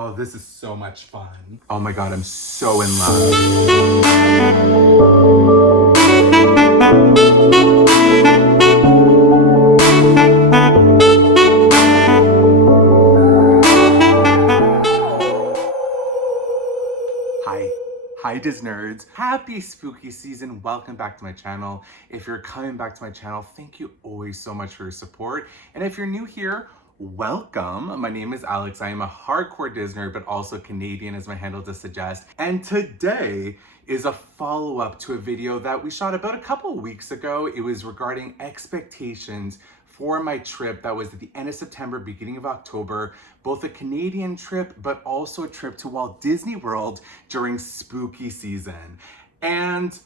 Oh, this is so much fun. Oh my God, I'm so in love. Hi Disnerds. Happy spooky season. Welcome back to my channel. If you're coming back to my channel, thank you always so much for your support. And if you're new here, welcome. My name is Alex. I am a hardcore Disney, but also Canadian as my handle does suggest. And today is a follow-up to a video that we shot about a couple weeks ago. It was regarding expectations for my trip that was at the end of September, beginning of October, both a Canadian trip, but also a trip to Walt Disney World during spooky season. And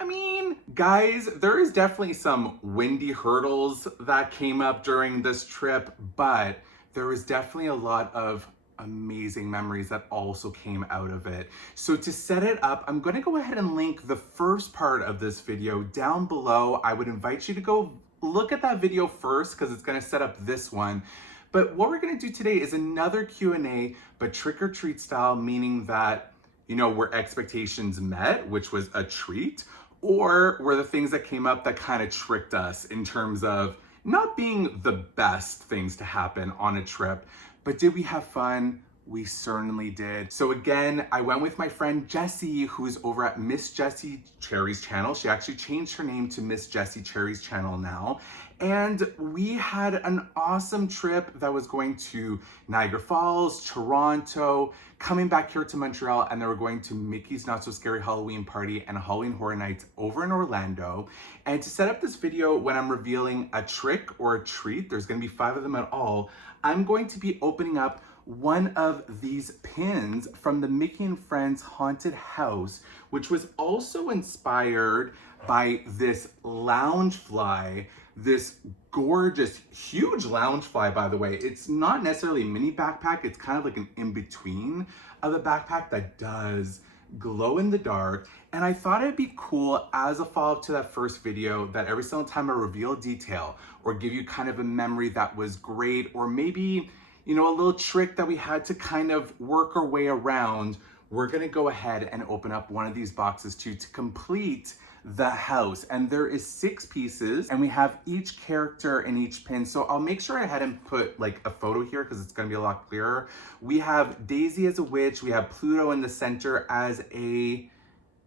I mean, guys, there is definitely some windy hurdles that came up during this trip, but there was definitely a lot of amazing memories that also came out of it. So to set it up, I'm gonna go ahead and link the first part of this video down below. I would invite you to go look at that video first because it's gonna set up this one. But what we're gonna do today is another Q&A, but trick or treat style, meaning that, you know, were expectations met, which was a treat, or were the things that came up that kind of tricked us in terms of not being the best things to happen on a trip, but did we have fun? We certainly did. So again, I went with my friend Jessi, who's over at Miss Jessi Cherry's channel. She actually changed her name to Miss Jessi Cherry's channel now. And we had an awesome trip that was going to Niagara Falls, Toronto, coming back here to Montreal, and then we're going to Mickey's Not So Scary Halloween Party and Halloween Horror Nights over in Orlando. And to set up this video, when I'm revealing a trick or a treat, there's gonna be 5 of them at all, I'm going to be opening up one of these pins from the Mickey and Friends Haunted House, which was also inspired by this Loungefly, this gorgeous, huge Loungefly, by the way. It's not necessarily a mini backpack, it's kind of like an in-between of a backpack that does glow in the dark. And I thought it'd be cool as a follow-up to that first video that every single time I reveal a detail or give you kind of a memory that was great, or maybe, you know, a little trick that we had to kind of work our way around, we're gonna go ahead and open up one of these boxes too to complete the house. And there is 6 pieces and we have each character in each pin. So I'll make sure I had him put like a photo here because it's gonna be a lot clearer. We have Daisy as a witch. We have Pluto in the center as a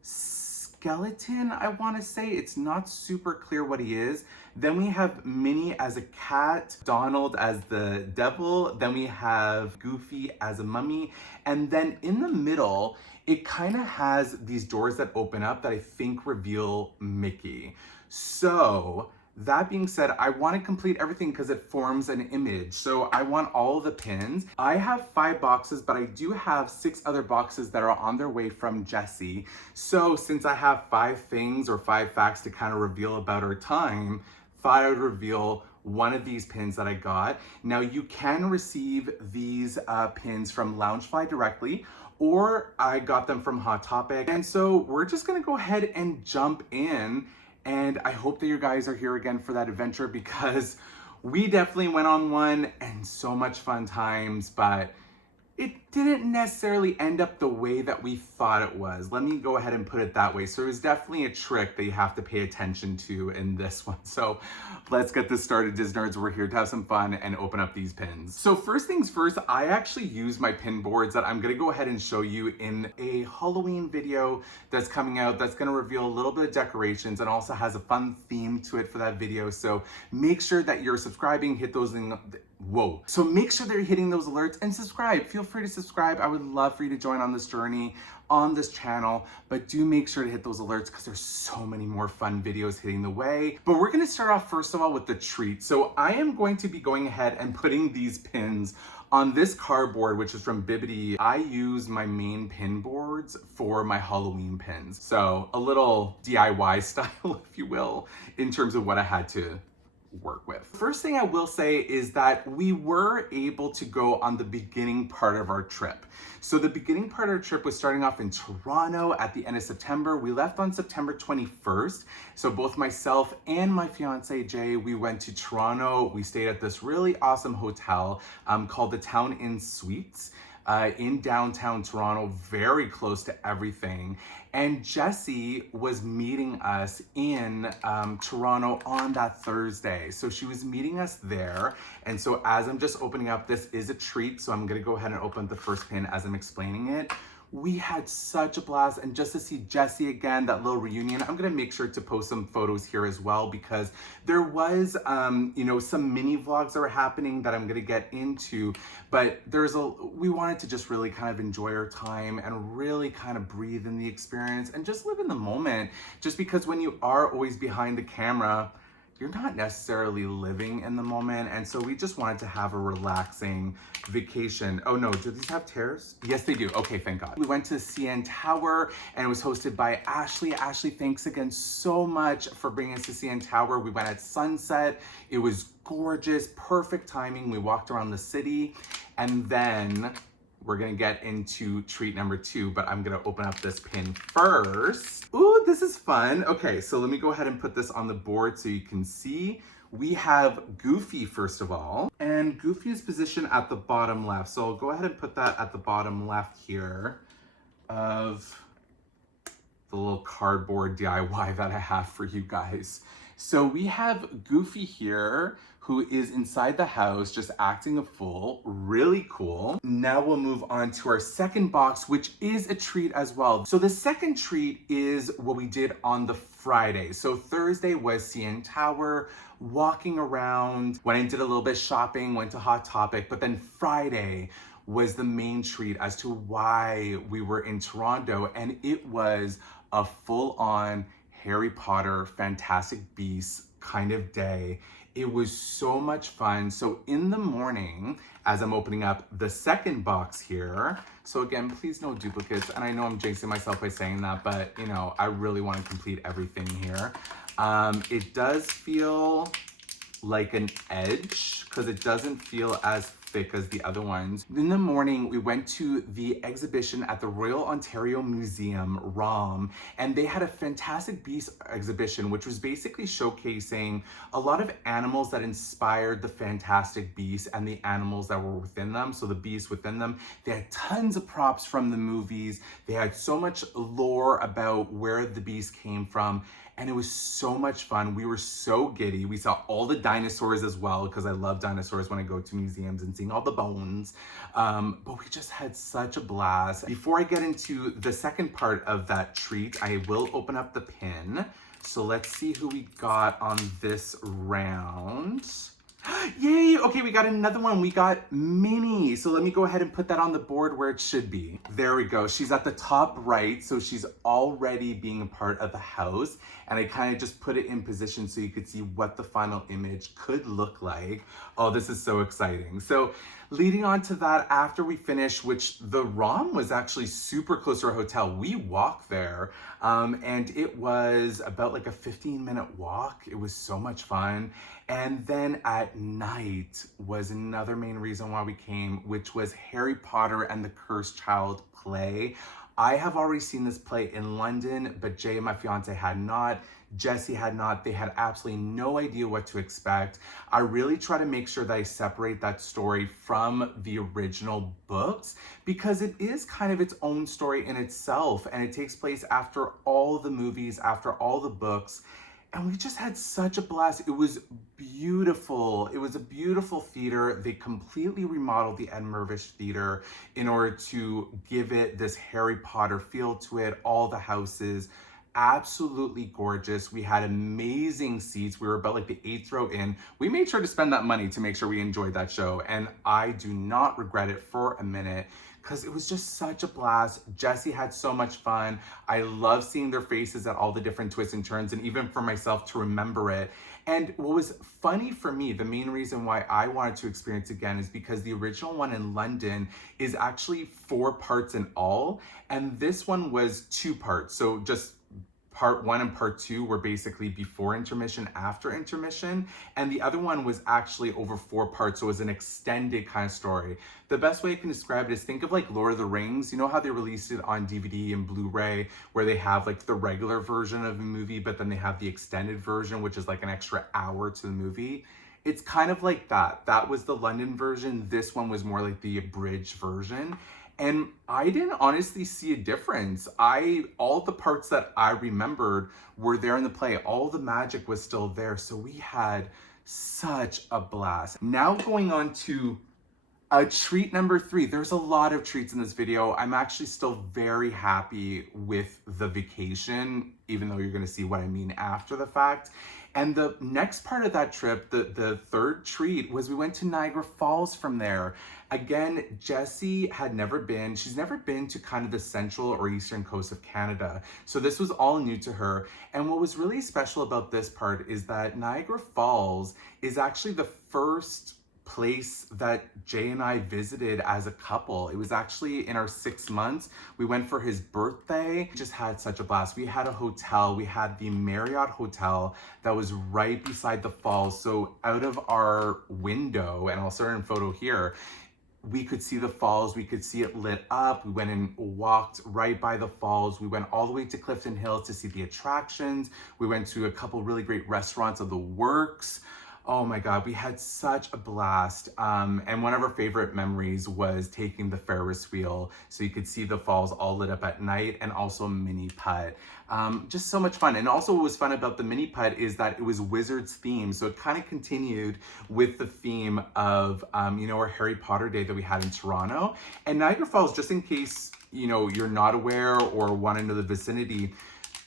skeleton, I wanna say. It's not super clear what he is. Then we have Minnie as a cat, Donald as the devil, then we have Goofy as a mummy, and then in the middle, it kind of has these doors that open up that I think reveal Mickey. So that being said, I want to complete everything because it forms an image. So I want all the pins. I have 5 boxes, but I do have 6 other boxes that are on their way from Jessi. So since I have 5 things or 5 facts to kind of reveal about our time, thought I would reveal one of these pins that I got. Now you can receive these pins from Loungefly directly, or I got them from Hot Topic. And so we're just gonna go ahead and jump in. And I hope that you guys are here again for that adventure because we definitely went on one and so much fun times, but it didn't necessarily end up the way that we thought it was. Let me go ahead and put it that way. So it was definitely a trick that you have to pay attention to in this one. So let's get this started, Disnerds. We're here to have some fun and open up these pins. So first things first, I actually use my pin boards that I'm gonna go ahead and show you in a Halloween video that's coming out that's gonna reveal a little bit of decorations and also has a fun theme to it for that video. So make sure that you're subscribing, hit those So make sure that you're hitting those alerts and subscribe. Feel free to subscribe. I would love for you to join on this journey on this channel, but do make sure to hit those alerts because there's so many more fun videos hitting the way. But we're gonna start off first of all with the treat. So I am going to be going ahead and putting these pins on this cardboard, which is from Bibbidi. I use my main pin boards for my Halloween pins. So a little DIY style, if you will, in terms of what I had to work with. First thing I will say is that we were able to go on the beginning part of our trip. So the beginning part of our trip was starting off in Toronto at the end of September. We left on September 21st. So both myself and my fiance Jay, we went to Toronto. We stayed at this really awesome hotel called the Town Inn Suites. In downtown Toronto, very close to everything. And Jessi was meeting us in Toronto on that Thursday. So she was meeting us there. And so as I'm just opening up, this is a treat. So I'm gonna go ahead and open the first pin as I'm explaining it. We had such a blast, and just to see Jessi again, that little reunion, I'm gonna make sure to post some photos here as well, because there was, some mini vlogs that were happening that I'm gonna get into, but we wanted to just really kind of enjoy our time and really kind of breathe in the experience and just live in the moment, just because when you are always behind the camera, you're not necessarily living in the moment. And so we just wanted to have a relaxing vacation. Oh no, do these have tears? Yes, they do. Okay, thank God. We went to the CN Tower and it was hosted by Ashley. Ashley, thanks again so much for bringing us to CN Tower. We went at sunset. It was gorgeous, perfect timing. We walked around the city, and then we're gonna get into treat number 2, but I'm gonna open up this pin first. Ooh, this is fun. Okay, so let me go ahead and put this on the board so you can see. We have Goofy, first of all, and Goofy is positioned at the bottom left. So I'll go ahead and put that at the bottom left here of the little cardboard DIY that I have for you guys. So we have Goofy here, who is inside the house just acting a fool. Really cool. Now we'll move on to our second box, which is a treat as well. So the second treat is what we did on the Friday. So Thursday was CN Tower, walking around, went and did a little bit of shopping, went to Hot Topic, but then Friday was the main treat as to why we were in Toronto, and it was a full-on Harry Potter, Fantastic Beasts kind of day. It was so much fun. So in the morning, as I'm opening up the second box here, so again, please no duplicates. And I know I'm jinxing myself by saying that, but I really want to complete everything here. It does feel like an edge because it doesn't feel as thick as the other ones. In the morning, we went to the exhibition at the Royal Ontario Museum, ROM, and they had a Fantastic Beasts exhibition, which was basically showcasing a lot of animals that inspired the Fantastic Beasts and the animals that were within them, so the beasts within them. They had tons of props from the movies. They had so much lore about where the beasts came from, and it was so much fun. We were so giddy. We saw all the dinosaurs as well, because I love dinosaurs when I go to museums and seeing all the bones. But we just had such a blast. Before I get into the second part of that treat, I will open up the pin. So let's see who we got on this round. Yay! Okay, we got another one. We got Minnie. So let me go ahead and put that on the board where it should be. There we go. She's at the top right, so she's already being a part of the house. And I kind of just put it in position so you could see what the final image could look like. Oh, this is so exciting. So leading on to that, after we finished, which the ROM was actually super close to our hotel. We walked there, and it was about like a 15-minute walk. It was so much fun. And then at night was another main reason why we came, which was Harry Potter and the Cursed Child play. I have already seen this play in London, but Jay, my fiance, had not. Jessi had not. They had absolutely no idea what to expect. I really try to make sure that I separate that story from the original books, because it is kind of its own story in itself, and it takes place after all the movies, after all the books. And we just had such a blast. It was beautiful. It was a beautiful theater. They completely remodeled the Ed Mirvish Theater in order to give it this Harry Potter feel to it. All the houses, absolutely gorgeous. We had amazing seats. We were about like the 8th row in. We made sure to spend that money to make sure we enjoyed that show. And I do not regret it for a minute, because it was just such a blast. Jessi had so much fun. I love seeing their faces at all the different twists and turns, and even for myself to remember it. And what was funny for me, the main reason why I wanted to experience again, is because the original one in London is actually 4 parts in all, and this one was 2 parts. So just part one and part two were basically before intermission, after intermission, and the other one was actually over 4 parts, so it was an extended kind of story. The best way I can describe it is think of like Lord of the Rings. You know how they released it on DVD and Blu-ray, where they have like the regular version of the movie, but then they have the extended version, which is like an extra hour to the movie. It's kind of like that. That was the London version. This one was more like the abridged version. And I didn't honestly see a difference. All the parts that I remembered were there in the play. All the magic was still there. So we had such a blast. Now going on to treat number 3. There's a lot of treats in this video. I'm actually still very happy with the vacation, even though you're gonna see what I mean after the fact. And the next part of that trip, the third treat, was we went to Niagara Falls from there. Again, Jessi had never been, she's never been to kind of the central or eastern coast of Canada. So this was all new to her. And what was really special about this part is that Niagara Falls is actually the first place that Jay and I visited as a couple. It was actually in our 6 months. We went for his birthday. We just had such a blast. We had a hotel. We had the Marriott Hotel that was right beside the falls. So out of our window, and I'll start in photo here, we could see the falls, we could see it lit up. We went and walked right by the falls. We went all the way to Clifton Hills to see the attractions. We went to a couple really great restaurants of the works. Oh my God, we had such a blast. And one of our favorite memories was taking the Ferris wheel so you could see the falls all lit up at night, and also mini putt. Just so much fun. And also what was fun about the mini putt is that it was Wizards themed. So it kind of continued with the theme of, our Harry Potter day that we had in Toronto. And Niagara Falls, just in case, you're not aware or want to know the vicinity,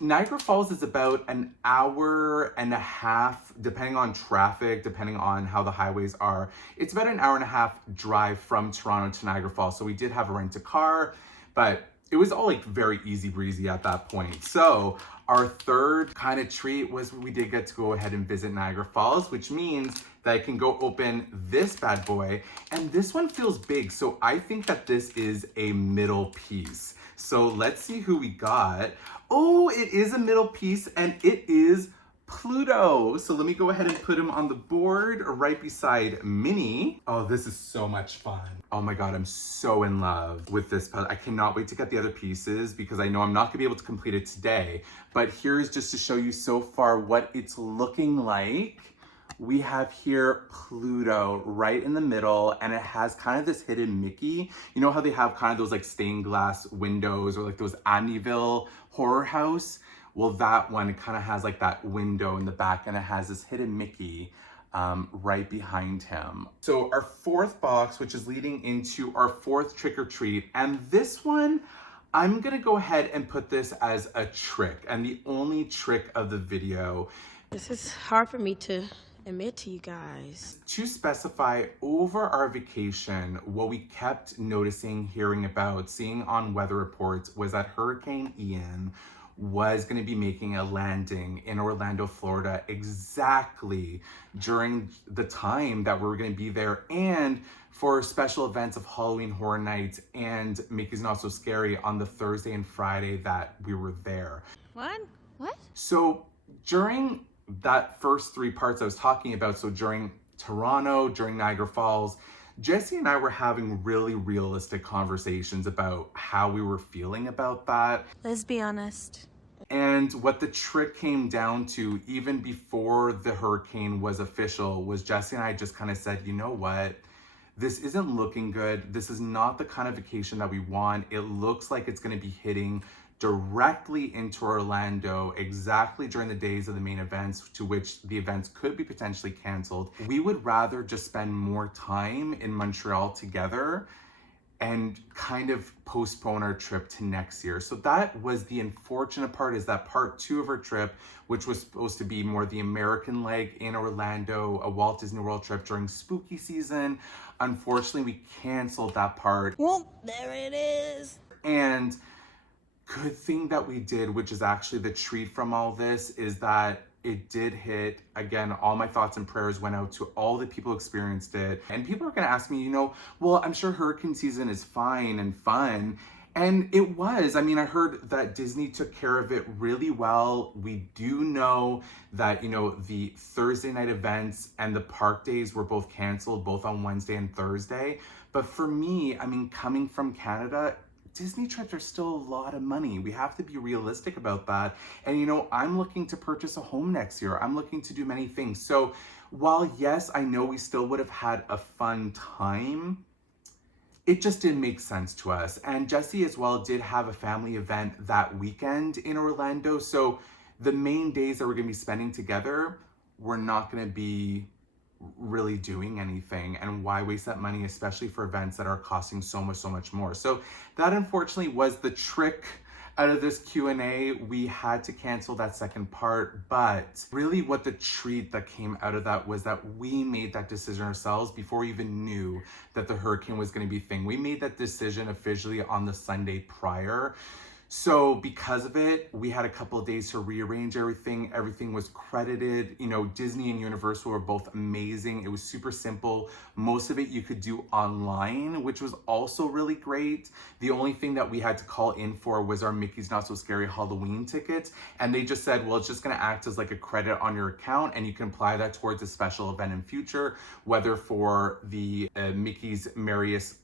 Niagara Falls is about an hour and a half, depending on traffic, depending on how the highways are. It's about an hour and a half drive from Toronto to Niagara Falls. So we did have a rent-a-car, but it was all like very easy breezy at that point. So our third kind of treat was we did get to go ahead and visit Niagara Falls, which means that I can go open this bad boy. And this one feels big. So I think that this is a middle piece. So let's see who we got. Oh, it is a middle piece, and it is Pluto. So let me go ahead and put him on the board right beside Minnie. Oh, this is so much fun. Oh my God, I'm so in love with this puzzle. I cannot wait to get the other pieces because I know I'm not gonna be able to complete it today. But here's just to show you so far what it's looking like. We have here Pluto right in the middle, and it has kind of this hidden Mickey. You know how they have kind of those like stained glass windows, or like those Amityville horror house? Well, that one kind of has like that window in the back, and it has this hidden Mickey right behind him. So our fourth box, which is leading into our fourth trick or treat, and this one, I'm gonna go ahead and put this as a trick, and the only trick of the video. This is hard for me to admit to you guys. To specify, over our vacation, what we kept noticing, hearing about, seeing on weather reports was that Hurricane Ian was going to be making a landing in Orlando, Florida, exactly during the time that we were going to be there, and for special events of Halloween Horror Nights and Mickey's Not So Scary on the Thursday and Friday that we were there. What? So during that first 3 parts I was talking about, so during Toronto, during Niagara Falls, Jessi and I were having really realistic conversations about how we were feeling about that. Let's be honest. And what the trick came down to, even before the hurricane was official, was Jessi and I just kind of said, you know what? This isn't looking good. This is not the kind of vacation that we want. It looks like it's going to be hitting directly into Orlando exactly during the days of the main events, to which the events could be potentially canceled. We would rather just spend more time in Montreal together and kind of postpone our trip to next year. So that was the unfortunate part, is that part 2 of our trip, which was supposed to be more the American leg in Orlando, a Walt Disney World trip during spooky season. Unfortunately, we canceled that part. Well, there it is. And good thing that we did, which is actually the treat from all this, is that it did hit. Again, all my thoughts and prayers went out to all the people who experienced it. And people are gonna ask me, well, I'm sure hurricane season is fine and fun. And it was, I mean, I heard that Disney took care of it really well. We do know that, the Thursday night events and the park days were both canceled, both on Wednesday and Thursday. But for me, I mean, coming from Canada, Disney trips are still a lot of money. We have to be realistic about that. And I'm looking to purchase a home next year. I'm looking to do many things. So while yes, I know we still would have had a fun time, it just didn't make sense to us. And Jessi as well did have a family event that weekend in Orlando. So the main days that we're gonna be spending together, we're not gonna be really doing anything. And why waste that money, especially for events that are costing so much more. So that unfortunately was the trick out of this Q&A. We had to cancel that second part, but really what the treat that came out of that was that we made that decision ourselves before we even knew that the hurricane was going to be a thing. We made that decision officially on the Sunday prior. So because of it, we had a couple of days to rearrange everything. Everything was credited. Disney and Universal were both amazing. It was super simple. Most of it you could do online, which was also really great. The only thing that we had to call in for was our Mickey's Not So Scary Halloween tickets. And they just said, well, it's just gonna act as like a credit on your account and you can apply that towards a special event in future, whether for the Mickey's Merriest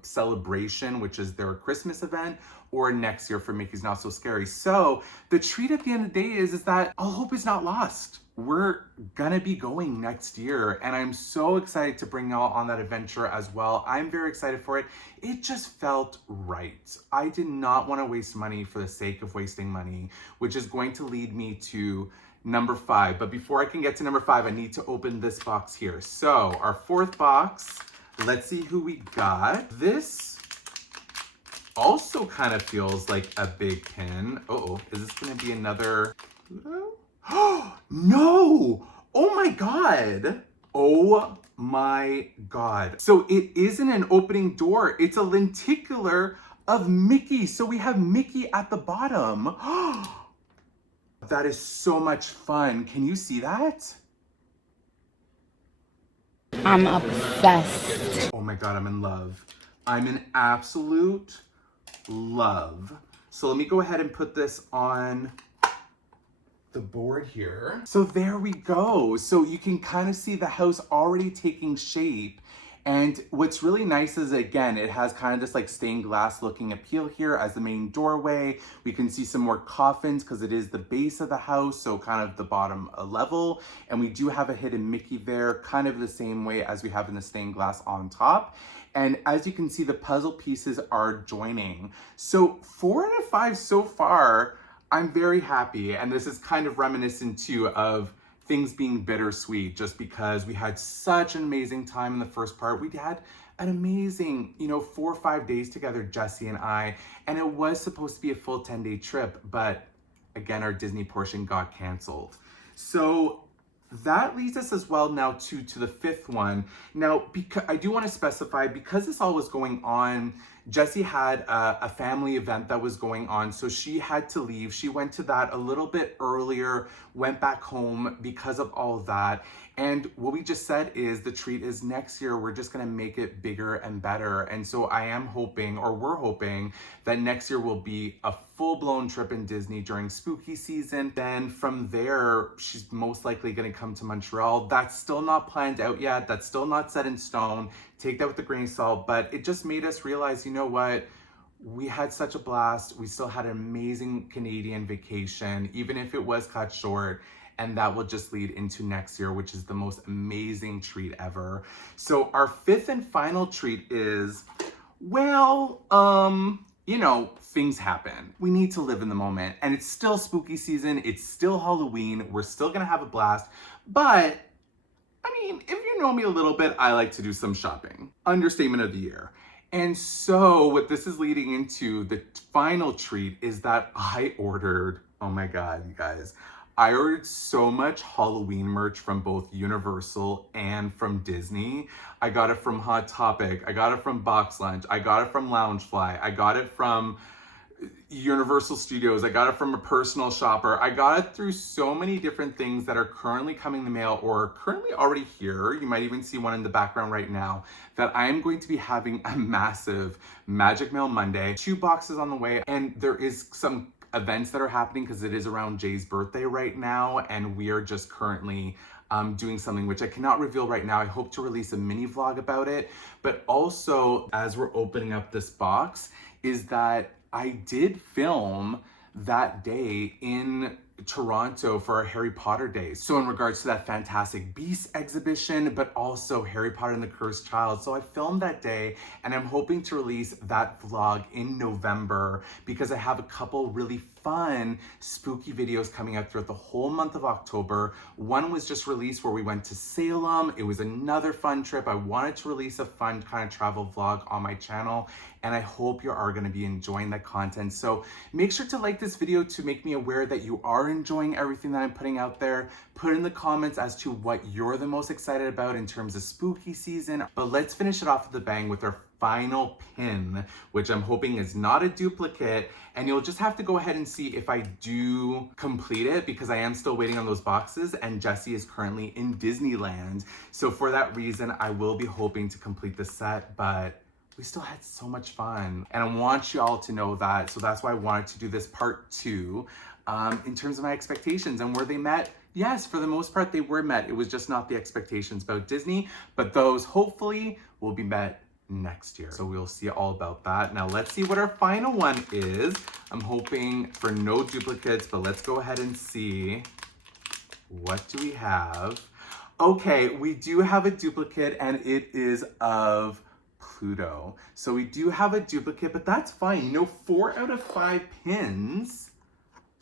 Celebration, which is their Christmas event, or next year for Mickey's Not So Scary. So the treat at the end of the day is that all hope is not lost. We're gonna be going next year and I'm so excited to bring y'all on that adventure as well. I'm very excited for it. It just felt right. I did not want to waste money for the sake of wasting money, which is going to lead me to number 5. But before I can get to number 5, I need to open this box here. So our 4th box, let's see who we got. This also kind of feels like a big pin. Is this gonna be another? Oh no! Oh my god! Oh my god. So it isn't an opening door, it's a lenticular of Mickey. So we have Mickey at the bottom. That is so much fun. Can you see that? I'm obsessed. Oh my god, I'm in love. I'm in absolute love. So let me go ahead and put this on the board here. So there we go. So you can kind of see the house already taking shape. And what's really nice is, again, it has kind of this like stained glass looking appeal here as the main doorway. We can see some more coffins because it is the base of the house, so kind of the bottom level. And we do have a hidden Mickey there, kind of the same way as we have in the stained glass on top. And as you can see, the puzzle pieces are joining. So 4 out of 5 so far. I'm very happy. And this is kind of reminiscent too of things being bittersweet, just because we had such an amazing time in the first part. We had an amazing, 4 or 5 days together, Jessi and I, and it was supposed to be a full 10-day trip, but again, our Disney portion got canceled. So that leads us as well now to the 5th one. Now, because I do want to specify, because this all was going on, Jessi had a family event that was going on, so she had to leave. She went to that a little bit earlier, went back home because of all of that. And what we just said is the treat is next year, we're just gonna make it bigger and better. And so I am hoping, or we're hoping, that next year will be a full-blown trip in Disney during spooky season. Then from there, she's most likely gonna come to Montreal. That's still not planned out yet. That's still not set in stone. Take that with a grain of salt, but it just made us realize, you know what? We had such a blast. We still had an amazing Canadian vacation, even if it was cut short. And that will just lead into next year, which is the most amazing treat ever. So our 5th and final treat is, well, things happen. We need to live in the moment. And it's still spooky season. It's still Halloween. We're still gonna have a blast. But, I mean, if you know me a little bit, I like to do some shopping. Understatement of the year. And so what this is leading into, the final treat, is that I ordered, oh my God, you guys, I ordered so much Halloween merch from both Universal and from Disney. I got it from Hot Topic, I got it from Box Lunch, I got it from Loungefly, I got it from Universal Studios. I got it from a personal shopper. I got it through so many different things that are currently coming in the mail or currently already here. You might even see one in the background right now, that I am going to be having a massive Magic Mail Monday. 2 boxes on the way, and there is some events that are happening because it is around Jay's birthday right now, and we are just currently doing something which I cannot reveal right now. I hope to release a mini vlog about it. But also, as we're opening up this box, is that I did film that day in Toronto for our Harry Potter days. So in regards to that Fantastic Beasts exhibition, but also Harry Potter and the Cursed Child. So I filmed that day, and I'm hoping to release that vlog in November because I have a couple really fun spooky videos coming out throughout the whole month of October. One was just released where we went to Salem. It was another fun trip. I wanted to release a fun kind of travel vlog on my channel, and I hope you are going to be enjoying that content. So make sure to like this video to make me aware that you are enjoying everything that I'm putting out there. Put in the comments as to what you're the most excited about in terms of spooky season. But let's finish it off with a bang with our final pin, which I'm hoping is not a duplicate, and you'll just have to go ahead and see if I do complete it because I am still waiting on those boxes, and Jessi is currently in Disneyland. So for that reason, I will be hoping to complete the set, but we still had so much fun. And I want you all to know that, so that's why I wanted to do this part 2 in terms of my expectations and were they met. Yes, for the most part, they were met. It was just not the expectations about Disney, but those hopefully will be met next year. So we'll see all about that. Now let's see what our final one is. I'm hoping for no duplicates, but let's go ahead and see. What do we have? Okay, we do have a duplicate, and it is of Pluto. So we do have a duplicate, but that's fine. You know, 4 out of 5 pins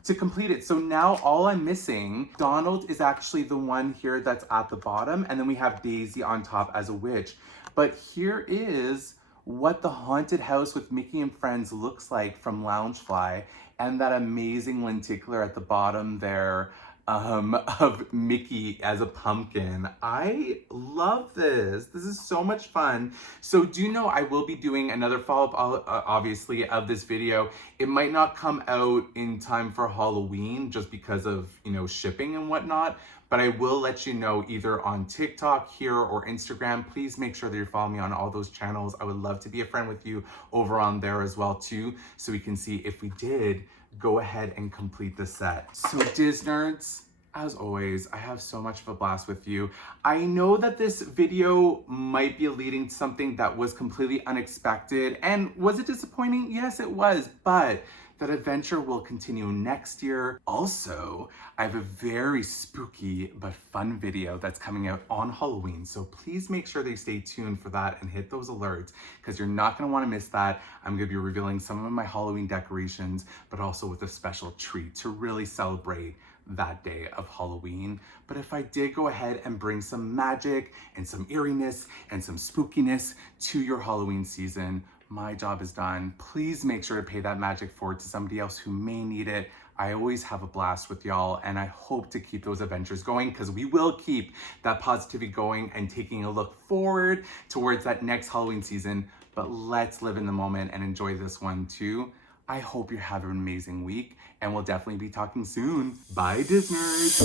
to complete it. So now all I'm missing, Donald is actually the one here that's at the bottom, and then we have Daisy on top as a witch. But here is what the haunted house with Mickey and Friends looks like from Loungefly, and that amazing lenticular at the bottom there of Mickey as a pumpkin. I love this. This is so much fun. So do know I will be doing another follow-up, obviously, of this video. It might not come out in time for Halloween just because of, you know, shipping and whatnot, but I will let you know either on TikTok here or Instagram. Please make sure that you're following me on all those channels. I would love to be a friend with you over on there as well too, so we can see if we did go ahead and complete the set. So Disnerds, as always, I have so much of a blast with you. I know that this video might be leading to something that was completely unexpected, and was it disappointing? Yes, it was, but that adventure will continue next year. Also, I have a very spooky but fun video that's coming out on Halloween, so please make sure that you stay tuned for that and hit those alerts because you're not gonna wanna miss that. I'm gonna be revealing some of my Halloween decorations, but also with a special treat to really celebrate that day of Halloween. But if I did go ahead and bring some magic and some eeriness and some spookiness to your Halloween season, my job is done. Please make sure to pay that magic forward to somebody else who may need it. I always have a blast with y'all, and I hope to keep those adventures going because we will keep that positivity going and taking a look forward towards that next Halloween season. But let's live in the moment and enjoy this one too. I hope you have an amazing week, and we'll definitely be talking soon. Bye, Disners.